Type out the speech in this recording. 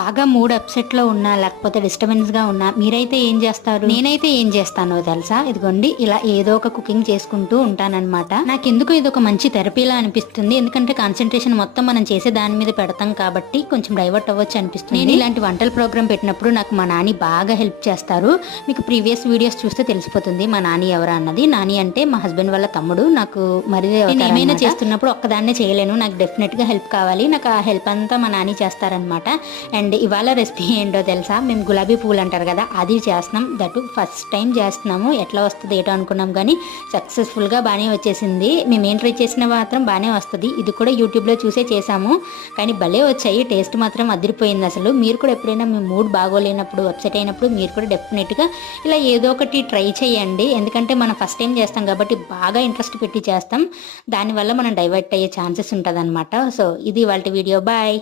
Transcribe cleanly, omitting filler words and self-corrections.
బాగా మూడ్ అప్సెట్లో ఉన్నా లేకపోతే డిస్టర్బెన్స్గా ఉన్నా మీరైతే ఏం చేస్తారు? నేనైతే ఏం చేస్తానో తెలుసా, ఇదిగోండి ఇలా ఏదో ఒక కుకింగ్ చేసుకుంటూ ఉంటానన్నమాట. నాకెందుకు ఇది ఒక మంచి థెరపీలా అనిపిస్తుంది. ఎందుకంటే కాన్సన్ట్రేషన్ మొత్తం మనం చేసే దాని మీద పెడతాం కాబట్టి కొంచెం డైవర్ట్ అవ్వచ్చు అనిపిస్తుంది. నేను ఇలాంటి వంటల ప్రోగ్రామ్ పెట్టినప్పుడు నాకు మా నాని బాగా హెల్ప్ చేస్తారు. మీకు ప్రీవియస్ వీడియోస్ చూస్తే తెలిసిపోతుంది మా నాని ఎవరా అన్నది. నాని అంటే మా హస్బెండ్ వాళ్ళ తమ్ముడు. నాకు మరి నేను ఏమైనా చేస్తున్నప్పుడు ఒక్కదాన్నే చేయలేను, నాకు డెఫినెట్ గా హెల్ప్ కావాలి. నాకు ఆ హెల్ప్ అంతా మా నాని చేస్తారనమాట. అండ్ ఇవాళ రెసిపీ ఏంటో తెలుసా, మేము గులాబీ పువ్వులు అంటారు కదా అది చేస్తున్నాం. దట్ ఫస్ట్ టైం చేస్తున్నాము. ఎట్లా వస్తుంది ఏటో అనుకున్నాం కానీ సక్సెస్ఫుల్గా బాగానే వచ్చేసింది. మేము ఏం ట్రై చేసినా మాత్రం బాగానే వస్తుంది. ఇది కూడా యూట్యూబ్లో చూసే చేసాము కానీ భలే వచ్చాయి. టేస్ట్ మాత్రం అదిరిపోయింది అసలు. మీరు కూడా ఎప్పుడైనా మీ మూడ్ బాగోలేనప్పుడు అప్సెట్ అయినప్పుడు మీరు కూడా డెఫినెట్గా ఇలా ఏదో ఒకటి ట్రై చేయండి. ఎందుకంటే మనం ఫస్ట్ టైం చేస్తాం కాబట్టి బాగా ఇంట్రెస్ట్ పెట్టి చేస్తాం. దానివల్ల మనం డైవర్ట్ అయ్యే ఛాన్సెస్ ఉంటుంది అనమాట. సో ఇది వాళ్ళ వీడియో. బాయ్.